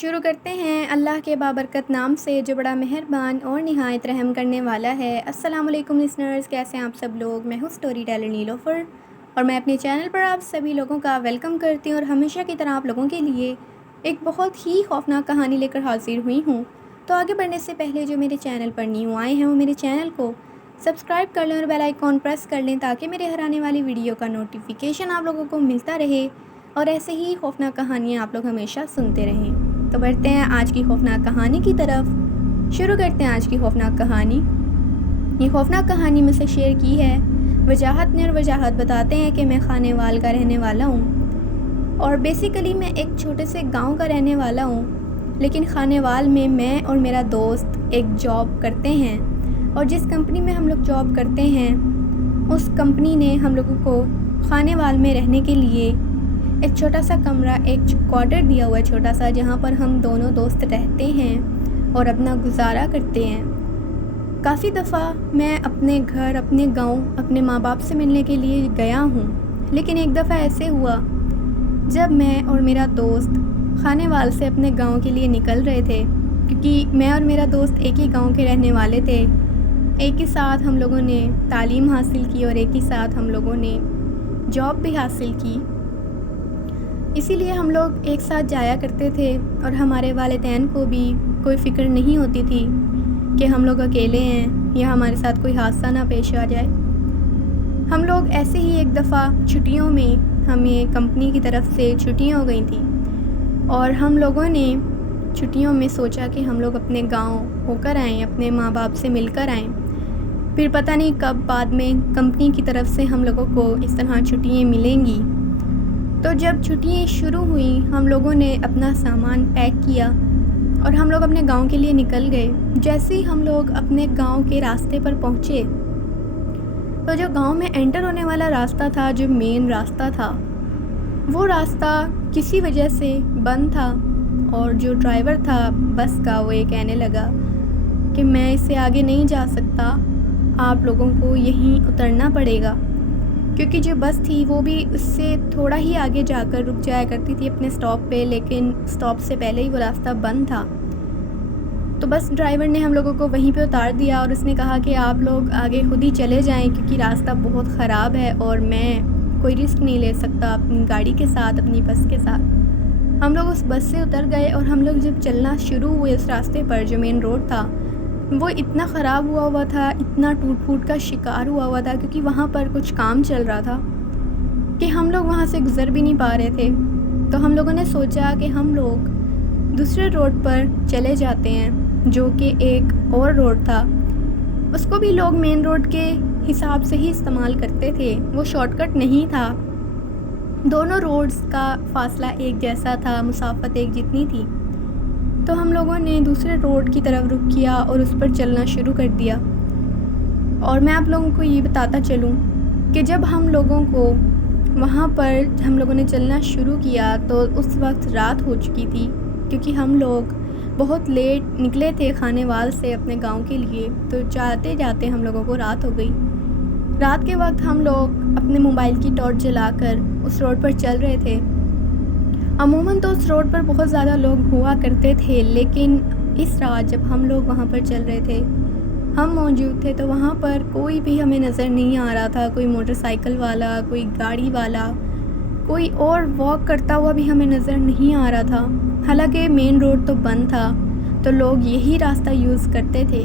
شروع کرتے ہیں اللہ کے بابرکت نام سے جو بڑا مہربان اور نہایت رحم کرنے والا ہے۔ السلام علیکم لسنرز، کیسے ہیں آپ سب لوگ؟ میں ہوں سٹوری ٹیلر نیلوفر اور میں اپنے چینل پر آپ سبھی لوگوں کا ویلکم کرتی ہوں اور ہمیشہ کی طرح آپ لوگوں کے لیے ایک بہت ہی خوفناک کہانی لے کر حاضر ہوئی ہوں۔ تو آگے بڑھنے سے پہلے جو میرے چینل پر نیو آئے ہیں وہ میرے چینل کو سبسکرائب کر لیں اور بیل آئیکن پریس کر لیں تاکہ میرے ہر آنے والی ویڈیو کا نوٹیفیکیشن آپ لوگوں کو ملتا رہے اور ایسے ہی خوفناک کہانیاں آپ لوگ ہمیشہ سنتے رہیں۔ تو بڑھتے ہیں آج کی خوفناک کہانی کی طرف۔ شروع کرتے ہیں آج کی خوفناک کہانی۔ یہ خوفناک کہانی مجھ سے شیئر کی ہے وجاہت نے، اور وجاہت بتاتے ہیں کہ میں خانے وال کا رہنے والا ہوں اور بیسیکلی میں ایک چھوٹے سے گاؤں کا رہنے والا ہوں، لیکن خانے وال میں اور میرا دوست ایک جاب کرتے ہیں، اور جس کمپنی میں ہم لوگ جاب کرتے ہیں اس کمپنی نے ہم لوگوں کو خانے وال میں رہنے کے لیے ایک چھوٹا سا کمرہ، ایک کوارٹر دیا ہوا ہے چھوٹا سا، جہاں پر ہم دونوں دوست رہتے ہیں اور اپنا گزارا کرتے ہیں۔ کافی دفعہ میں اپنے گھر، اپنے گاؤں، اپنے ماں باپ سے ملنے کے لیے گیا ہوں، لیکن ایک دفعہ ایسے ہوا جب میں اور میرا دوست خانے وال سے اپنے گاؤں کے لیے نکل رہے تھے، کیونکہ میں اور میرا دوست ایک ہی گاؤں کے رہنے والے تھے۔ ایک ہی ساتھ ہم لوگوں نے تعلیم حاصل کی اور ایک ہی ساتھ ہم لوگوں نے جاب بھی حاصل کی، اسی لیے ہم لوگ ایک ساتھ جایا کرتے تھے اور ہمارے والدین کو بھی کوئی فکر نہیں ہوتی تھی کہ ہم لوگ اکیلے ہیں یا ہمارے ساتھ کوئی حادثہ نہ پیش آ جائے۔ ہم لوگ ایسے ہی ایک دفعہ چھٹیوں میں، ہمیں کمپنی کی طرف سے چھٹیاں ہو گئی تھیں اور ہم لوگوں نے چھٹیوں میں سوچا کہ ہم لوگ اپنے گاؤں ہو کر آئیں، اپنے ماں باپ سے مل کر آئیں۔ پھر پتہ نہیں کب بعد میں کمپنی کی طرف سے ہم لوگوں کو اس طرح چھٹیاں ملیں گی۔ تو جب چھٹیاں شروع ہوئیں ہم لوگوں نے اپنا سامان پیک کیا اور ہم لوگ اپنے گاؤں کے لیے نکل گئے۔ جیسے ہی ہم لوگ اپنے گاؤں کے راستے پر پہنچے تو جو گاؤں میں انٹر ہونے والا راستہ تھا، جو مین راستہ تھا، وہ راستہ کسی وجہ سے بند تھا، اور جو ڈرائیور تھا بس کا وہ یہ کہنے لگا کہ میں اس سے آگے نہیں جا سکتا، آپ لوگوں کو یہیں اترنا پڑے گا، کیونکہ جو بس تھی وہ بھی اس سے تھوڑا ہی آگے جا کر رک جایا کرتی تھی اپنے سٹاپ پہ، لیکن سٹاپ سے پہلے ہی وہ راستہ بند تھا۔ تو بس ڈرائیور نے ہم لوگوں کو وہیں پہ اتار دیا اور اس نے کہا کہ آپ لوگ آگے خود ہی چلے جائیں کیونکہ راستہ بہت خراب ہے اور میں کوئی رسک نہیں لے سکتا اپنی گاڑی کے ساتھ، اپنی بس کے ساتھ۔ ہم لوگ اس بس سے اتر گئے اور ہم لوگ جب چلنا شروع ہوئے اس راستے پر، جو مین روڈ تھا وہ اتنا خراب ہوا تھا، اتنا ٹوٹ پھوٹ کا شکار ہوا تھا، کیونکہ وہاں پر کچھ کام چل رہا تھا کہ ہم لوگ وہاں سے گزر بھی نہیں پا رہے تھے۔ تو ہم لوگوں نے سوچا کہ ہم لوگ دوسرے روڈ پر چلے جاتے ہیں، جو کہ ایک اور روڈ تھا، اس کو بھی لوگ مین روڈ کے حساب سے ہی استعمال کرتے تھے، وہ شارٹ کٹ نہیں تھا، دونوں روڈز کا فاصلہ ایک جیسا تھا، مسافت ایک جتنی تھی۔ تو ہم لوگوں نے دوسرے روڈ کی طرف رخ کیا اور اس پر چلنا شروع کر دیا۔ اور میں آپ لوگوں کو یہ بتاتا چلوں کہ جب ہم لوگوں کو وہاں پر ہم لوگوں نے چلنا شروع کیا تو اس وقت رات ہو چکی تھی، کیونکہ ہم لوگ بہت لیٹ نکلے تھے خانے وال سے اپنے گاؤں کے لیے، تو جاتے جاتے ہم لوگوں کو رات ہو گئی۔ رات کے وقت ہم لوگ اپنے موبائل کی ٹارچ جلا کر اس روڈ پر چل رہے تھے۔ عموماً تو اس روڈ پر بہت زیادہ لوگ ہوا کرتے تھے، لیکن اس رات جب ہم لوگ وہاں پر چل رہے تھے، ہم موجود تھے، تو وہاں پر کوئی بھی ہمیں نظر نہیں آ رہا تھا، کوئی موٹر سائیکل والا، کوئی گاڑی والا، کوئی اور واک کرتا ہوا بھی ہمیں نظر نہیں آ رہا تھا۔ حالانکہ مین روڈ تو بند تھا تو لوگ یہی راستہ یوز کرتے تھے،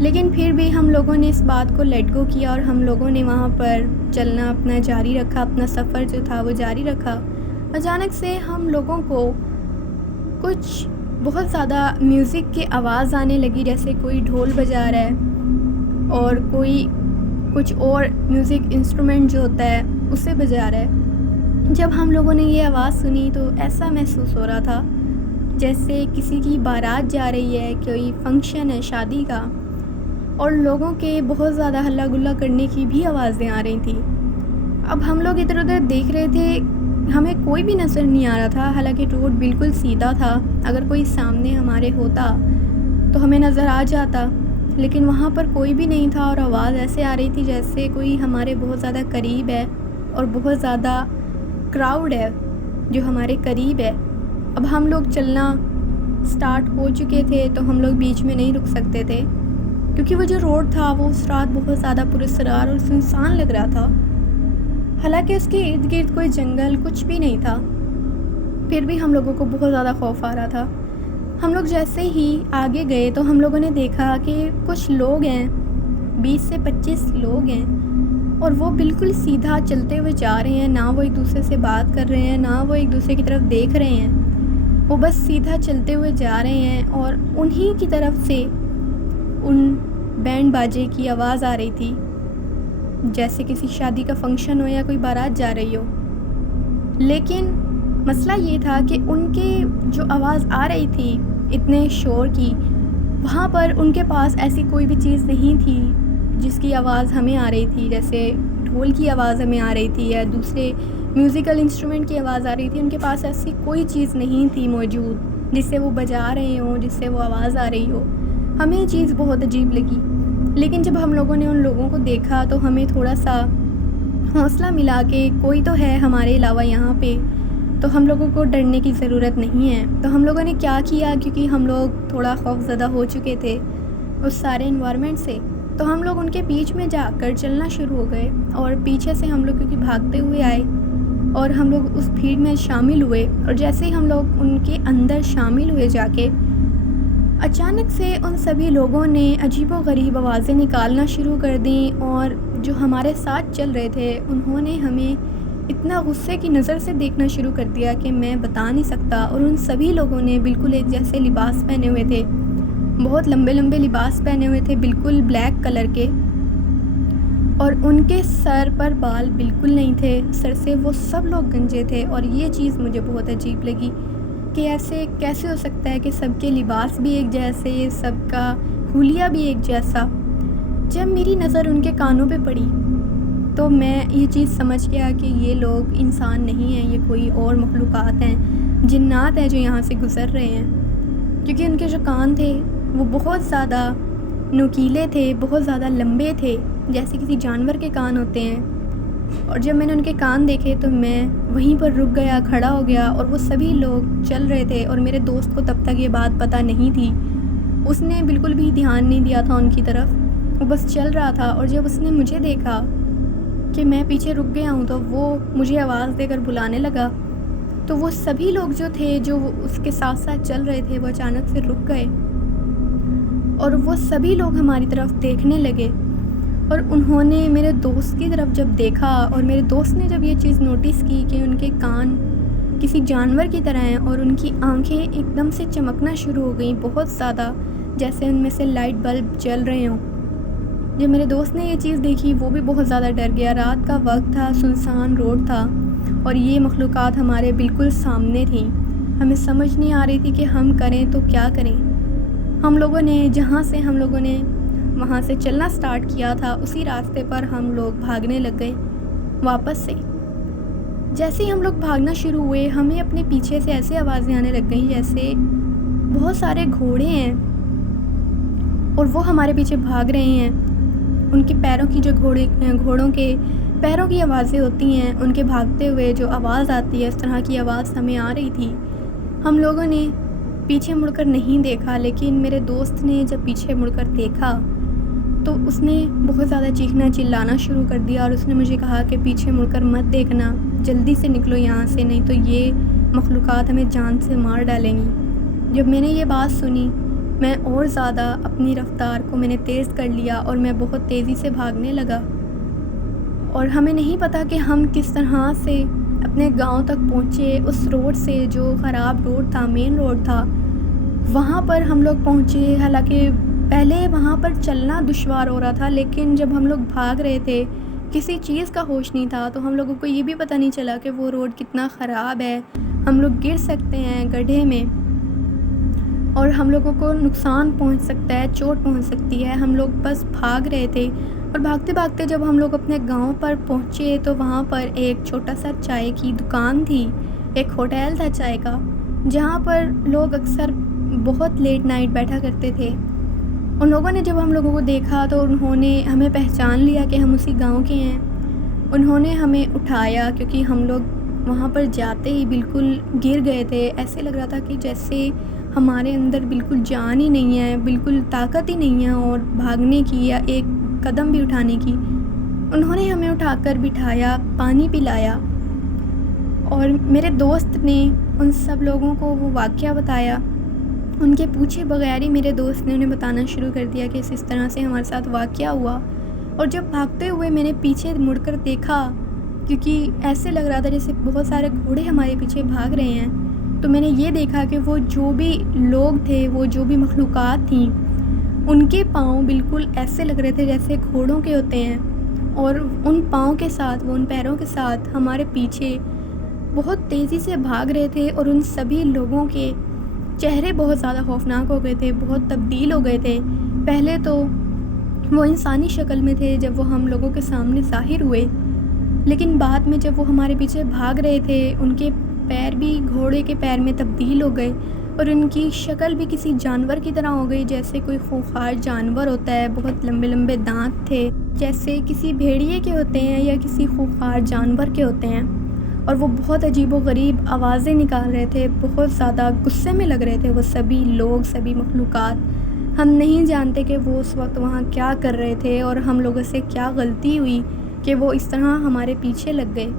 لیکن پھر بھی ہم لوگوں نے اس بات کو لیٹ گو کیا اور ہم لوگوں نے وہاں پر چلنا اپنا جاری رکھا، اپنا سفر جو تھا وہ جاری رکھا۔ اچانک سے ہم لوگوں کو کچھ بہت زیادہ میوزک کی آواز آنے لگی، جیسے کوئی ڈھول بجا رہا ہے اور کوئی کچھ اور میوزک انسٹرومنٹ جو ہوتا ہے اسے بجا رہا ہے۔ جب ہم لوگوں نے یہ آواز سنی تو ایسا محسوس ہو رہا تھا جیسے کسی کی بارات جا رہی ہے، کوئی فنکشن ہے شادی کا، اور لوگوں کے بہت زیادہ ہلا گلا کرنے کی بھی آوازیں آ رہی تھیں۔ اب ہم لوگ ادھر ادھر دیکھ رہے تھے، ہمیں کوئی بھی نظر نہیں آ رہا تھا، حالانکہ روڈ بالکل سیدھا تھا، اگر کوئی سامنے ہمارے ہوتا تو ہمیں نظر آ جاتا، لیکن وہاں پر کوئی بھی نہیں تھا اور آواز ایسے آ رہی تھی جیسے کوئی ہمارے بہت زیادہ قریب ہے اور بہت زیادہ کراؤڈ ہے جو ہمارے قریب ہے۔ اب ہم لوگ چلنا سٹارٹ ہو چکے تھے تو ہم لوگ بیچ میں نہیں رک سکتے تھے، کیونکہ وہ جو روڈ تھا وہ اس رات بہت زیادہ پراسرار اور سنسان لگ رہا تھا، حالانکہ اس کے ارد گرد کوئی جنگل کچھ بھی نہیں تھا، پھر بھی ہم لوگوں کو بہت زیادہ خوف آ رہا تھا۔ ہم لوگ جیسے ہی آگے گئے تو ہم لوگوں نے دیکھا کہ کچھ لوگ ہیں، 20 سے 25 لوگ ہیں، اور وہ بالکل سیدھا چلتے ہوئے جا رہے ہیں، نہ وہ ایک دوسرے سے بات کر رہے ہیں، نہ وہ ایک دوسرے کی طرف دیکھ رہے ہیں، وہ بس سیدھا چلتے ہوئے جا رہے ہیں، اور انہی کی طرف سے ان بینڈ باجے کی آواز آ رہی تھی، جیسے کسی شادی کا فنکشن ہو یا کوئی بارات جا رہی ہو۔ لیکن مسئلہ یہ تھا کہ ان کے جو آواز آ رہی تھی اتنے شور کی، وہاں پر ان کے پاس ایسی کوئی بھی چیز نہیں تھی جس کی آواز ہمیں آ رہی تھی، جیسے ڈھول کی آواز ہمیں آ رہی تھی یا دوسرے میوزیکل انسٹرومنٹ کی آواز آ رہی تھی۔ ان کے پاس ایسی کوئی چیز نہیں تھی موجود جس سے وہ بجا رہے ہوں، جس سے وہ آواز آ رہی ہو۔ ہمیں یہ چیز بہت عجیب لگی، لیکن جب ہم لوگوں نے ان لوگوں کو دیکھا تو ہمیں تھوڑا سا حوصلہ ملا کہ کوئی تو ہے ہمارے علاوہ یہاں پہ، تو ہم لوگوں کو ڈرنے کی ضرورت نہیں ہے۔ تو ہم لوگوں نے کیا کیا، کیونکہ ہم لوگ تھوڑا خوف زدہ ہو چکے تھے اس سارے انوائرمنٹ سے، تو ہم لوگ ان کے بیچ میں جا کر چلنا شروع ہو گئے، اور پیچھے سے ہم لوگ کیونکہ بھاگتے ہوئے آئے اور ہم لوگ اس بھیڑ میں شامل ہوئے، اور جیسے ہی ہم لوگ ان کے اندر شامل ہوئے جا کے، اچانک سے ان سبھی لوگوں نے عجیب و غریب آوازیں نکالنا شروع کر دیں، اور جو ہمارے ساتھ چل رہے تھے انہوں نے ہمیں اتنا غصے کی نظر سے دیکھنا شروع کر دیا کہ میں بتا نہیں سکتا۔ اور ان سبھی لوگوں نے بالکل ایک جیسے لباس پہنے ہوئے تھے، بہت لمبے لمبے لباس پہنے ہوئے تھے، بالکل بلیک کلر کے، اور ان کے سر پر بال بالکل نہیں تھے، سر سے وہ سب لوگ گنجے تھے۔ اور یہ چیز مجھے بہت عجیب لگی کہ ایسے کیسے ہو سکتا ہے کہ سب کے لباس بھی ایک جیسے، سب کا حلیہ بھی ایک جیسا۔ جب میری نظر ان کے کانوں پہ پڑی تو میں یہ چیز سمجھ گیا کہ یہ لوگ انسان نہیں ہیں، یہ کوئی اور مخلوقات ہیں، جنات ہیں جو یہاں سے گزر رہے ہیں، کیونکہ ان کے جو کان تھے وہ بہت زیادہ نوکیلے تھے، بہت زیادہ لمبے تھے، جیسے کسی جانور کے کان ہوتے ہیں۔ اور جب میں نے ان کے کان دیکھے تو میں وہیں پر رک گیا، کھڑا ہو گیا، اور وہ سبھی لوگ چل رہے تھے، اور میرے دوست کو تب تک یہ بات پتہ نہیں تھی، اس نے بالکل بھی دھیان نہیں دیا تھا ان کی طرف، وہ بس چل رہا تھا۔ اور جب اس نے مجھے دیکھا کہ میں پیچھے رک گیا ہوں تو وہ مجھے آواز دے کر بلانے لگا، تو وہ سبھی لوگ جو تھے جو اس کے ساتھ ساتھ چل رہے تھے وہ اچانک سے رک گئے، اور وہ سبھی لوگ ہماری طرف دیکھنے لگے، اور انہوں نے میرے دوست کی طرف جب دیکھا، اور میرے دوست نے جب یہ چیز نوٹس کی کہ ان کے کان کسی جانور کی طرح ہیں اور ان کی آنکھیں ایک دم سے چمکنا شروع ہو گئیں بہت زیادہ، جیسے ان میں سے لائٹ بلب جل رہے ہوں۔ جب میرے دوست نے یہ چیز دیکھی وہ بھی بہت زیادہ ڈر گیا، رات کا وقت تھا، سنسان روڈ تھا، اور یہ مخلوقات ہمارے بالکل سامنے تھیں، ہمیں سمجھ نہیں آ رہی تھی کہ ہم کریں تو کیا کریں۔ ہم لوگوں نے جہاں سے ہم لوگوں نے وہاں سے چلنا سٹارٹ کیا تھا اسی راستے پر ہم لوگ بھاگنے لگ گئے واپس سے۔ جیسے ہی ہم لوگ بھاگنا شروع ہوئے ہمیں اپنے پیچھے سے ایسے آوازیں آنے لگ گئیں جیسے بہت سارے گھوڑے ہیں اور وہ ہمارے پیچھے بھاگ رہے ہیں، ان کے پیروں کی جو گھوڑوں کے پیروں کی آوازیں ہوتی ہیں، ان کے بھاگتے ہوئے جو آواز آتی ہے اس طرح کی آواز ہمیں آ رہی تھی۔ ہم لوگوں نے پیچھے مڑ کر نہیں دیکھا، لیکن میرے دوست نے جب پیچھے مڑ کر دیکھا تو اس نے بہت زیادہ چیخنا چلانا شروع کر دیا، اور اس نے مجھے کہا کہ پیچھے مڑ کر مت دیکھنا، جلدی سے نکلو یہاں سے، نہیں تو یہ مخلوقات ہمیں جان سے مار ڈالیں گی۔ جب میں نے یہ بات سنی میں اور زیادہ اپنی رفتار کو میں نے تیز کر لیا اور میں بہت تیزی سے بھاگنے لگا، اور ہمیں نہیں پتا کہ ہم کس طرح سے اپنے گاؤں تک پہنچے۔ اس روڈ سے جو خراب روڈ تھا، مین روڈ تھا، وہاں پر ہم لوگ پہنچے۔ حالانکہ پہلے وہاں پر چلنا دشوار ہو رہا تھا، لیکن جب ہم لوگ بھاگ رہے تھے کسی چیز کا ہوش نہیں تھا، تو ہم لوگوں کو یہ بھی پتہ نہیں چلا کہ وہ روڈ کتنا خراب ہے، ہم لوگ گر سکتے ہیں گڈھے میں اور ہم لوگوں کو نقصان پہنچ سکتا ہے، چوٹ پہنچ سکتی ہے۔ ہم لوگ بس بھاگ رہے تھے، اور بھاگتے بھاگتے جب ہم لوگ اپنے گاؤں پر پہنچے تو وہاں پر ایک چھوٹا سا چائے کی دکان تھی، ایک ہوٹل تھا چائے کا، جہاں پر لوگ اکثر بہت لیٹ نائٹ بیٹھا کرتے تھے۔ ان لوگوں نے جب ہم لوگوں کو دیکھا تو انہوں نے ہمیں پہچان لیا کہ ہم اسی گاؤں کے ہیں۔ انہوں نے ہمیں اٹھایا کیونکہ ہم لوگ وہاں پر جاتے ہی بالکل گر گئے تھے. ایسے لگ رہا تھا کہ جیسے ہمارے اندر بالکل جان ہی نہیں ہے, بالکل طاقت ہی نہیں ہے اور بھاگنے کی یا ایک قدم بھی اٹھانے کی. انہوں نے ہمیں اٹھا کر بٹھایا, پانی پلایا, اور میرے دوست نے ان سب لوگوں کو وہ واقعہ بتایا. ان کے پوچھے بغیر ہی میرے دوست نے انہیں بتانا شروع کر دیا کہ اس طرح سے ہمارے ساتھ واقعہ ہوا. اور جب بھاگتے ہوئے میں نے پیچھے مڑ کر دیکھا, کیونکہ ایسے لگ رہا تھا جیسے بہت سارے گھوڑے ہمارے پیچھے بھاگ رہے ہیں, تو میں نے یہ دیکھا کہ وہ جو بھی لوگ تھے, وہ جو بھی مخلوقات تھیں, ان کے پاؤں بالکل ایسے لگ رہے تھے جیسے گھوڑوں کے ہوتے ہیں, اور ان پاؤں کے ساتھ, وہ ان پیروں کے ساتھ ہمارے پیچھے بہت تیزی سے بھاگ رہے تھے. اور ان سبھی لوگوں کے چہرے بہت زیادہ خوفناک ہو گئے تھے, بہت تبدیل ہو گئے تھے. پہلے تو وہ انسانی شکل میں تھے جب وہ ہم لوگوں کے سامنے ظاہر ہوئے, لیکن بعد میں جب وہ ہمارے پیچھے بھاگ رہے تھے, ان کے پیر بھی گھوڑے کے پیر میں تبدیل ہو گئے, اور ان کی شکل بھی کسی جانور کی طرح ہو گئی, جیسے کوئی خونخوار جانور ہوتا ہے. بہت لمبے لمبے دانت تھے, جیسے کسی بھیڑیے کے ہوتے ہیں یا کسی خونخوار جانور کے ہوتے ہیں. اور وہ بہت عجیب و غریب آوازیں نکال رہے تھے, بہت زیادہ غصے میں لگ رہے تھے وہ سبھی لوگ, سبھی مخلوقات. ہم نہیں جانتے کہ وہ اس وقت وہاں کیا کر رہے تھے, اور ہم لوگوں سے کیا غلطی ہوئی کہ وہ اس طرح ہمارے پیچھے لگ گئے.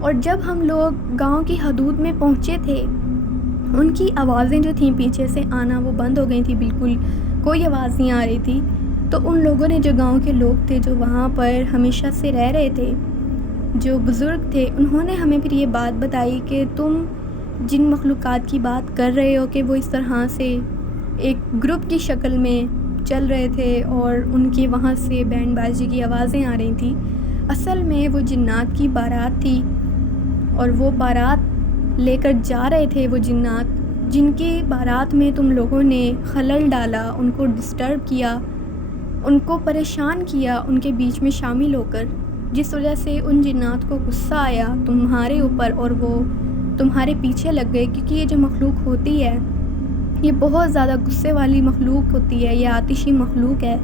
اور جب ہم لوگ گاؤں کی حدود میں پہنچے تھے, ان کی آوازیں جو تھیں پیچھے سے آنا وہ بند ہو گئی تھی, بالکل کوئی آواز نہیں آ رہی تھی. تو ان لوگوں نے, جو گاؤں کے لوگ تھے, جو وہاں پر ہمیشہ سے رہ رہے تھے, جو بزرگ تھے, انہوں نے ہمیں پھر یہ بات بتائی کہ تم جن مخلوقات کی بات کر رہے ہو کہ وہ اس طرح سے ایک گروپ کی شکل میں چل رہے تھے اور ان کی وہاں سے بینڈ بازی کی آوازیں آ رہی تھیں, اصل میں وہ جنات کی بارات تھی. اور وہ بارات لے کر جا رہے تھے, وہ جنات جن کی بارات میں تم لوگوں نے خلل ڈالا, ان کو ڈسٹرب کیا, ان کو پریشان کیا ان کے بیچ میں شامل ہو کر, جس وجہ سے ان جنات کو غصہ آیا تمہارے اوپر اور وہ تمہارے پیچھے لگ گئے. کیونکہ یہ جو مخلوق ہوتی ہے, یہ بہت زیادہ غصے والی مخلوق ہوتی ہے, یہ آتشی مخلوق ہے,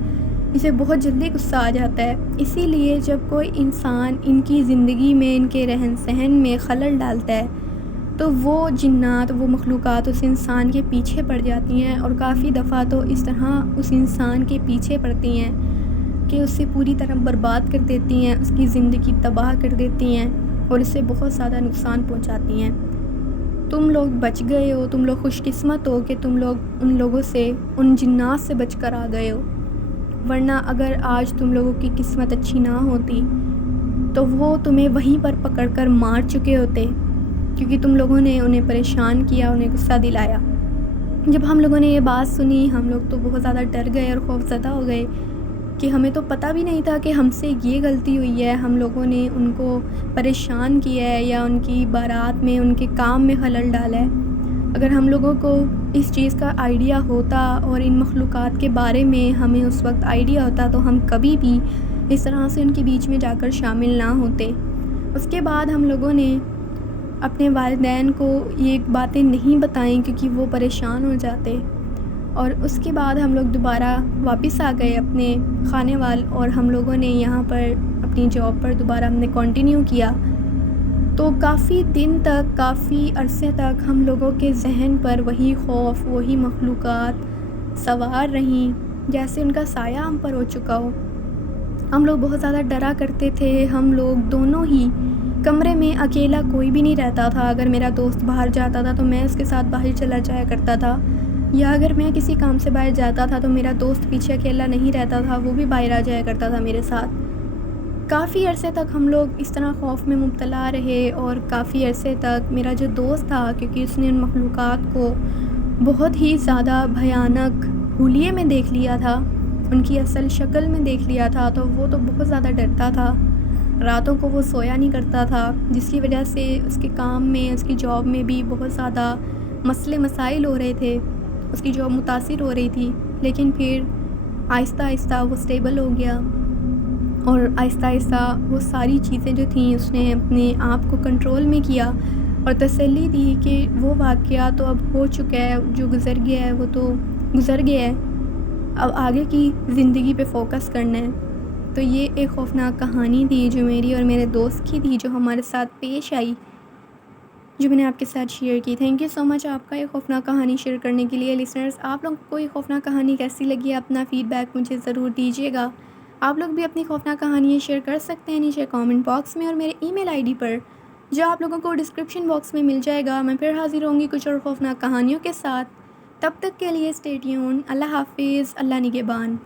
اسے بہت جلدی غصہ آ جاتا ہے. اسی لیے جب کوئی انسان ان کی زندگی میں, ان کے رہن سہن میں خلل ڈالتا ہے, تو وہ جنات, وہ مخلوقات اس انسان کے پیچھے پڑ جاتی ہیں, اور کافی دفعہ تو اس طرح اس انسان کے پیچھے پڑتی ہیں کہ اسے پوری طرح برباد کر دیتی ہیں, اس کی زندگی تباہ کر دیتی ہیں, اور اسے بہت زیادہ نقصان پہنچاتی ہیں. تم لوگ بچ گئے ہو, تم لوگ خوش قسمت ہو کہ تم لوگ ان لوگوں سے, ان جنات سے بچ کر آ گئے ہو. ورنہ اگر آج تم لوگوں کی قسمت اچھی نہ ہوتی تو وہ تمہیں وہیں پر پکڑ کر مار چکے ہوتے, کیونکہ تم لوگوں نے انہیں پریشان کیا, انہیں غصہ دلایا. جب ہم لوگوں نے یہ بات سنی, ہم لوگ تو بہت زیادہ ڈر گئے اور خوف زدہ ہو گئے کہ ہمیں تو پتہ بھی نہیں تھا کہ ہم سے یہ غلطی ہوئی ہے, ہم لوگوں نے ان کو پریشان کیا ہے یا ان کی بارات میں, ان کے کام میں خلل ڈالا ہے. اگر ہم لوگوں کو اس چیز کا آئیڈیا ہوتا اور ان مخلوقات کے بارے میں ہمیں اس وقت آئیڈیا ہوتا, تو ہم کبھی بھی اس طرح سے ان کے بیچ میں جا کر شامل نہ ہوتے. اس کے بعد ہم لوگوں نے اپنے والدین کو یہ باتیں نہیں بتائیں کیونکہ وہ پریشان ہو جاتے, اور اس کے بعد ہم لوگ دوبارہ واپس آ گئے اپنے خانے وال, اور ہم لوگوں نے یہاں پر اپنی جاب پر دوبارہ ہم نے کنٹینیو کیا. تو کافی دن تک, کافی عرصے تک ہم لوگوں کے ذہن پر وہی خوف, وہی مخلوقات سوار رہیں, جیسے ان کا سایہ ہم پر ہو چکا ہو. ہم لوگ بہت زیادہ ڈرا کرتے تھے. ہم لوگ دونوں ہی کمرے میں, اکیلا کوئی بھی نہیں رہتا تھا. اگر میرا دوست باہر جاتا تھا تو میں اس کے ساتھ باہر چلا جایا کرتا تھا, یا اگر میں کسی کام سے باہر جاتا تھا تو میرا دوست پیچھے اکیلا نہیں رہتا تھا, وہ بھی باہر آ جایا کرتا تھا میرے ساتھ. کافی عرصے تک ہم لوگ اس طرح خوف میں مبتلا رہے, اور کافی عرصے تک میرا جو دوست تھا, کیونکہ اس نے ان مخلوقات کو بہت ہی زیادہ بھیانک حلیے میں دیکھ لیا تھا, ان کی اصل شکل میں دیکھ لیا تھا, تو وہ تو بہت زیادہ ڈرتا تھا. راتوں کو وہ سویا نہیں کرتا تھا, جس کی وجہ سے اس کے کام میں, اس کی جاب میں بھی بہت زیادہ مسئلے مسائل ہو رہے تھے, اس کی جاب متاثر ہو رہی تھی. لیکن پھر آہستہ آہستہ وہ سٹیبل ہو گیا, اور آہستہ آہستہ وہ ساری چیزیں جو تھیں اس نے اپنے آپ کو کنٹرول میں کیا, اور تسلی دی کہ وہ واقعہ تو اب ہو چکا ہے, جو گزر گیا ہے وہ تو گزر گیا ہے, اب آگے کی زندگی پہ فوکس کرنا ہے. تو یہ ایک خوفناک کہانی تھی جو میری اور میرے دوست کی تھی, جو ہمارے ساتھ پیش آئی. جو میں نے آپ کے ساتھ شیئر کی. تھینک یو سو مچ آپ کا یہ خوفناک کہانی شیئر کرنے کے لیے. لسنرز آپ لوگوں کو یہ خوفناک کہانی کیسی لگی ہے اپنا فیڈ بیک مجھے ضرور دیجیے گا. آپ لوگ بھی اپنی خوفناک کہانیاں شیئر کر سکتے ہیں نیچے کامنٹ باکس میں اور میرے ای میل آئی ڈی پر جو آپ لوگوں کو ڈسکرپشن باکس میں مل جائے گا. میں پھر حاضر ہوں گی کچھ اور خوفناک کہانیوں کے ساتھ. تب تک کے لیے اسٹے ٹیون. اللہ حافظ. اللہ نگہبان.